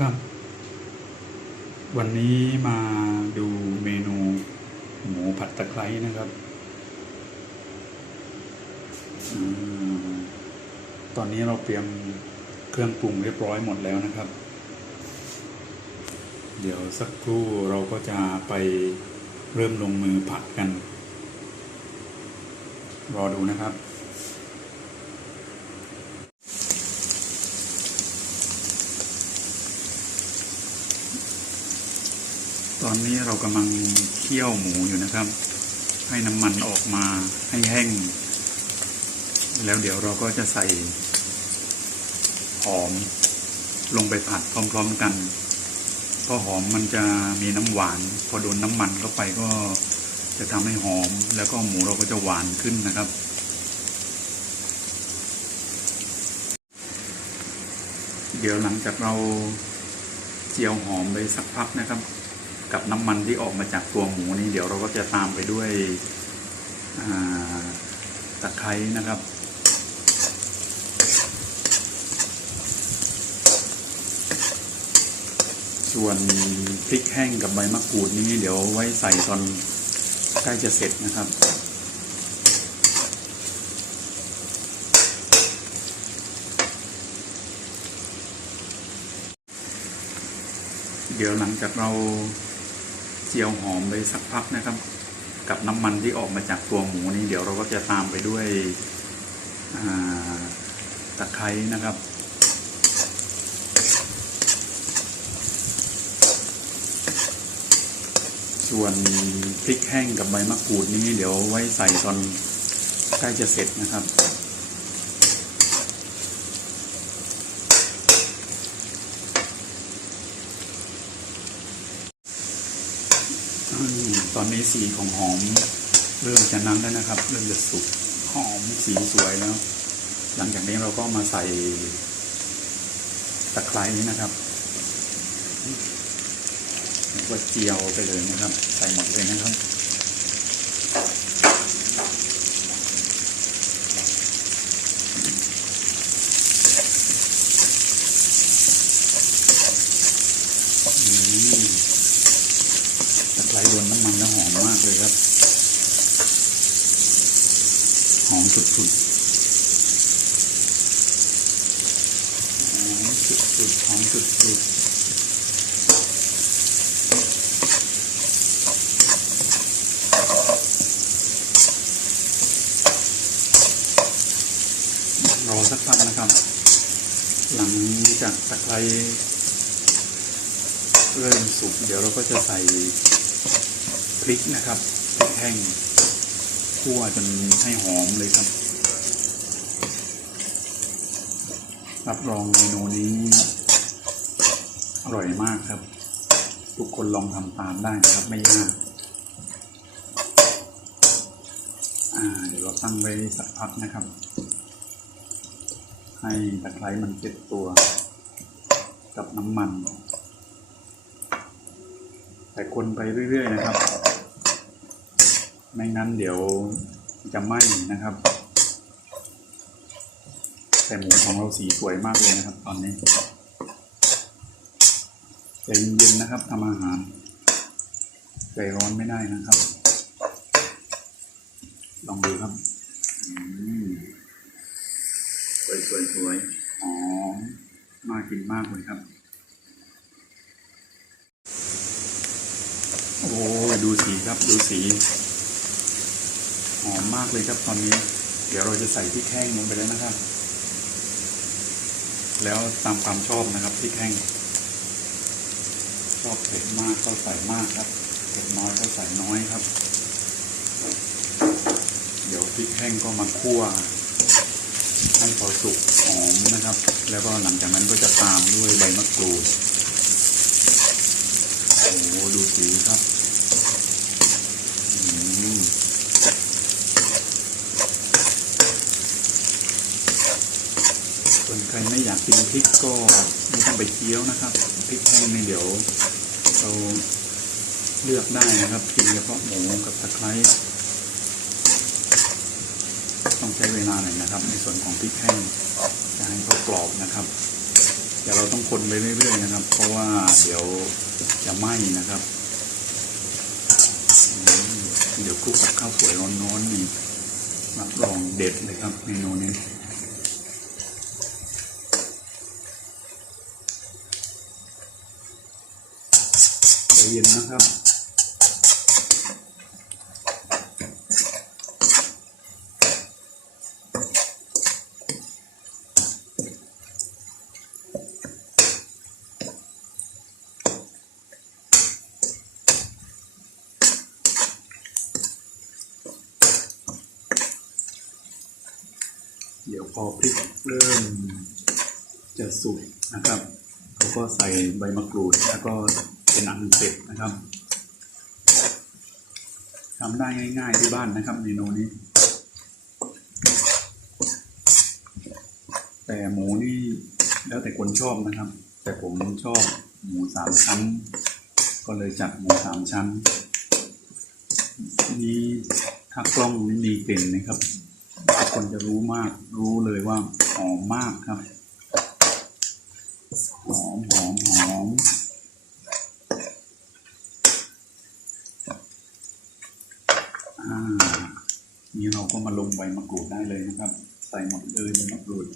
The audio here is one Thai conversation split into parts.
ครับ วันนี้มาดูเมนูหมูผัดตะไคร้นะครับอตอนนี้เราเตรียมเครื่องปรุงเรียบร้อยหมดแล้วนะครับ เดี๋ยวสักครู่เราก็จะไปเริ่มลงมือผัดกัน รอดูนะครับ ตอนนี้เรากำลังเคี่ยวหมูอยู่นะครับ ให้น้ำมันออกมาให้แห้ง แล้วเดี๋ยวเราก็จะใส่หอมลงไปผัดพร้อม ๆกัน เพราะหอมมันจะมีน้ำหวาน พอโดนน้ำมันเข้าไปก็จะทำให้หอม แล้วก็หมูเราก็จะหวานขึ้นนะครับ เดี๋ยวหลังจากเราเจียวหอมไปสักพักนะครับ กับน้ำมันที่ออกมาจากตัวหมูนี้เดี๋ยวเราก็จะตามไปด้วยตะไคร้นะครับ ส่วนพริกแห้งกับใบมะกรูดนี้เดี๋ยวไว้ใส่ตอนใกล้จะเสร็จนะครับเดี๋ยวหลังจากเรา จียวหอมไปสักพักนะครับ กับน้ำมันที่ออกมาจากตัวหมูนี้เดี๋ยวเราก็จะตามไปด้วยตะไคร้นะครับส่วนพริกแห้งกับใบมะกรูดนี้เดี๋ยวไว้ใส่ตอนใกล้จะเสร็จนะครับ ตอนนี้สีของหอมเริ่มจะนั้นแล้วนะครับ เริ่มจะสุกหอมสีสวยแล้ว หลังจากนี้เราก็มาใส่ตะไคร้นะครับก็เจียวไปเลยนะครับ ใส่หมดเลยนะครับ อืม ตะไคร้ โดนน้ำมันแล้วหอมมากเลยครับ หอมสุดๆหอมสุดๆหอมสุดๆรอสักพักนะครับ หลังจากตะไคร้เริ่มสุก เดี๋ยวเราก็จะใส่ พริกนะครับพริกแห้งคั่วจนให้หอมเลยครับ รับรองเมนูนี้ อร่อยมากครับ ทุกคนลองทำตามได้นะครับไม่ยากอ่าเดี๋ยวเราตั้งไว้สักพักนะครับ ให้ตะไคร้มันเสร็จตัว กับน้ำมัน แต่คนไปเรื่อย ๆ นะครับ ไม่งั้นเดี๋ยวจะไหม้นะครับ แต่หมูของเราสีสวยมากเลยนะครับ ตอนนี้ใจเย็นๆนะครับทำอาหาร ใจร้อนไม่ได้นะครับ ลองดูครับอืมสวยสวยสวยหอมน่ากินมากเลยครับ โอ้ยดูสีครับ ดูสี หอมมากเลยครับตอนนี้ เดี๋ยวเราจะใส่พริกแห้งลงไปแล้วนะครับ แล้วตามความชอบนะครับพริกแห้งชอบเผ็ดมากก็ใส่มากครับเผ็ดน้อยก็ใส่น้อยครับ เดี๋ยวพริกแห้งก็มาคั่วให้พอสุกหอมนะครับ แล้วก็หลังจากนั้นก็จะตามด้วยใบมะกรูดโอ้โหดูสีครับอืมส่วนใครไม่อยา กินพริกก็ไม่ต้องไปเคี้ยวนะครับพริกแห้งในเดี๋ยวเราเลือกได้นะครับกินเฉพาะหมูกับตะไคร้ต้องใช้เวลาหน่อยนะครับ ในส่วนของพริกแห้งจะให้เขากรอบนะครับแต่เราต้องคนไปเรื่อยๆนะครับ เพราะว่าเดี๋ยวจะไหม้นะครับ เดี๋ยวคลุกกับข้าวสวยร้อนๆนี่รับรองเด็ดเลยครับเมนูนี้ เย็นนะครับเดี๋ยวพอพริกเริ่มจะสุกนะครับเขาก็ใส่ใบมะกรูดแล้วก็ เป็นอันเสร็จนะครับทำได้ง่าย ๆที่บ้านนะครับเมนูนี้ แต่หมูนี่แล้วแต่คนชอบนะครับ แต่ผมชอบหมูสามชั้น ก็เลยจัดหมูสามชั้น นี่ถ้ากล้องไม่มีกลิ่นนะครับ คนจะรู้มากรู้เลยว่าหอมมากครับหอมหอมอ่า นี่เราก็มาลงใบมะกรูดได้เลยนะครับ ใส่หมดเลยมะกรูด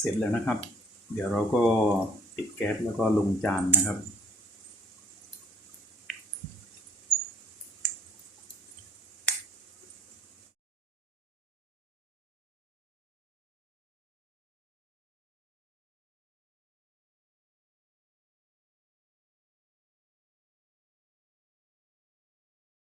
เสร็จแล้วนะครับ เดี๋ยวเราก็ปิดแก๊สแล้วก็ลงจานนะครับ